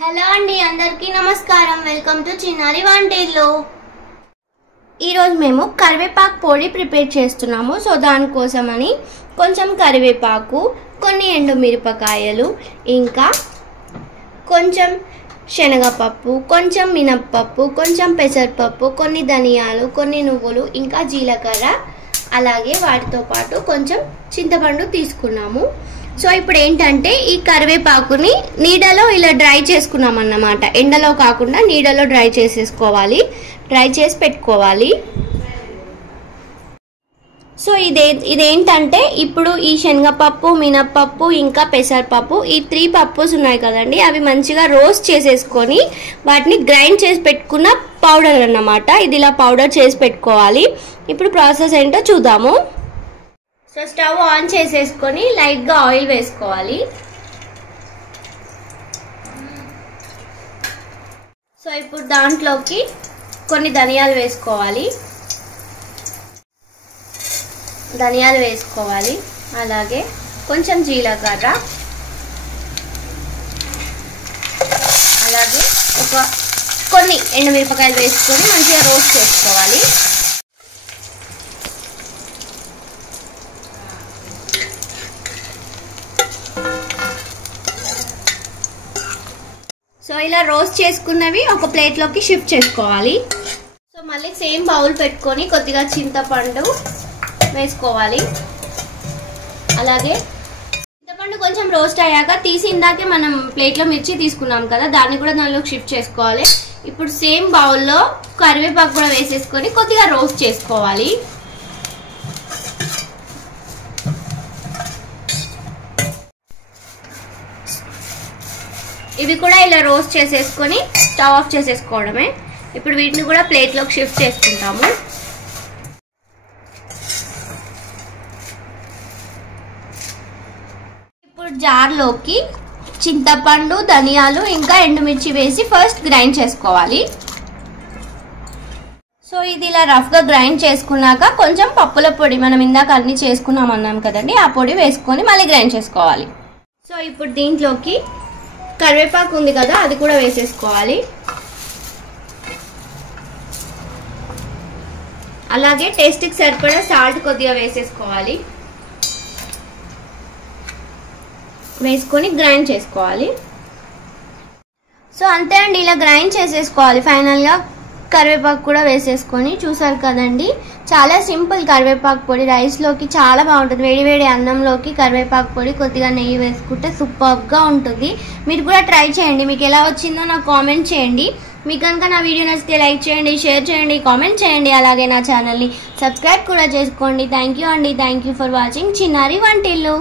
Hello అండి, అందరికీ నమస్కారం. వెల్కమ్ టు చిన్నారి వంటిల్లు. ఈరోజు మేము కరివేపాకు పొడి ప్రిపేర్ చేస్తున్నాము. సో దానికోసమని కొంచెం కరివేపాకు, కొన్ని ఎండుమిరపకాయలు, ఇంకా కొంచెం శనగపప్పు, కొంచెం మినప్పప్పు, కొంచెం పెసరపప్పు, కొన్ని ధనియాలు, కొన్ని నువ్వులు, ఇంకా జీలకర్ర, అలాగే వాటితో పాటు కొంచెం చింతపండు తీసుకున్నాము. సో ఇప్పుడు ఏంటంటే ఈ కరివేపాకుని నీడలో ఇలా డ్రై చేసుకున్నాం అన్నమాట. ఎండలో కాకుండా నీడలో డ్రై చేసి పెట్టుకోవాలి. సో ఇదేంటంటే ఇప్పుడు ఈ శనగపప్పు, మినప్పప్పు, ఇంకా పెసరపప్పు, ఈ 3 పప్పుస్ ఉన్నాయి కదండి, అవి మంచిగా రోస్ట్ చేసేసుకొని వాటిని గ్రైండ్ చేసి పెట్టుకున్న పౌడర్ అన్నమాట. ఇది ఇలా పౌడర్ చేసి పెట్టుకోవాలి. ఇప్పుడు ప్రాసెస్ ఏంటో చూద్దాము. సో స్టవ్ ఆన్ చేసేసుకొని లైట్గా ఆయిల్ వేసుకోవాలి. సో ఇప్పుడు దాంట్లోకి కొన్ని ధనియాలు వేసుకోవాలి. అలాగే కొంచెం జీలకర్ర, అలాగే కొన్ని ఎండుమిరపకాయలు వేసుకొని మంచిగా రోస్ట్ చేసుకోవాలి. సో ఇలా రోస్ట్ చేసుకున్నవి ఒక ప్లేట్లోకి షిఫ్ట్ చేసుకోవాలి. సో మళ్ళీ సేమ్ బౌల్ పెట్టుకొని కొద్దిగా చింతపండు వేసుకోవాలి. అలాగే చింతపండు కొంచెం రోస్ట్ అయ్యాక తీసి ఇందాకే మనం ప్లేట్లో మిర్చి తీసుకున్నాం కదా, దాన్ని కూడా దానిలోకి షిఫ్ట్ చేసుకోవాలి. ఇప్పుడు సేమ్ బౌల్లో కరివేపాకు కూడా వేసేసుకొని కొద్దిగా రోస్ట్ చేసుకోవాలి. ఇవి కూడా ఇలా రోస్ట్ చేసేసుకొని స్టవ్ ఆఫ్ చేసేసుకోవడమే. ఇప్పుడు వీటిని కూడా ప్లేట్లోకి షిఫ్ట్ చేసుకుంటాము. ఇప్పుడు జార్లోకి చింతపండు, ధనియాలు, ఇంకా ఎండుమిర్చి వేసి ఫస్ట్ గ్రైండ్ చేసుకోవాలి. సో ఇది ఇలా రఫ్గా గ్రైండ్ చేసుకున్నాక కొంచెం పప్పుల పొడి, మనం ఇందాక అన్ని చేసుకున్నాం అన్నాం కదండి, ఆ పొడి వేసుకొని మళ్ళీ గ్రైండ్ చేసుకోవాలి. సో ఇప్పుడు దీంట్లోకి కరివేపాకు ఉంది కదా, అది కూడా వేసేసుకోవాలి. అలాగే టేస్ట్కి సరిపడా సాల్ట్ కొద్దిగా వేసేసుకోవాలి. వేసుకొని గ్రైండ్ చేసుకోవాలి. సో అంతే అండి, ఇలా గ్రైండ్ చేసేసుకోవాలి. ఫైనల్గా కరివేపాకు కూడా వేసేసుకొని, చూసారు కదండి, చాలా సింపుల్. కరివేపాకు పొడి రైస్లోకి చాలా బాగుంటుంది. వేడి అన్నంలోకి కరివేపాకు పొడి కొద్దిగా నెయ్యి వేసుకుంటే సూపర్గా ఉంటుంది. మీరు కూడా ట్రై చేయండి. మీకు ఎలా వచ్చిందో నాకు కామెంట్ చేయండి. మీకు కనుక నా వీడియో నచ్చితే లైక్ చేయండి, షేర్ చేయండి, కామెంట్ చేయండి. అలాగే నా ఛానల్ని సబ్స్క్రైబ్ కూడా చేసుకోండి. థ్యాంక్ యూ అండి. థ్యాంక్ యూ ఫర్ వాచింగ్ చిన్నారి వంటిల్లు.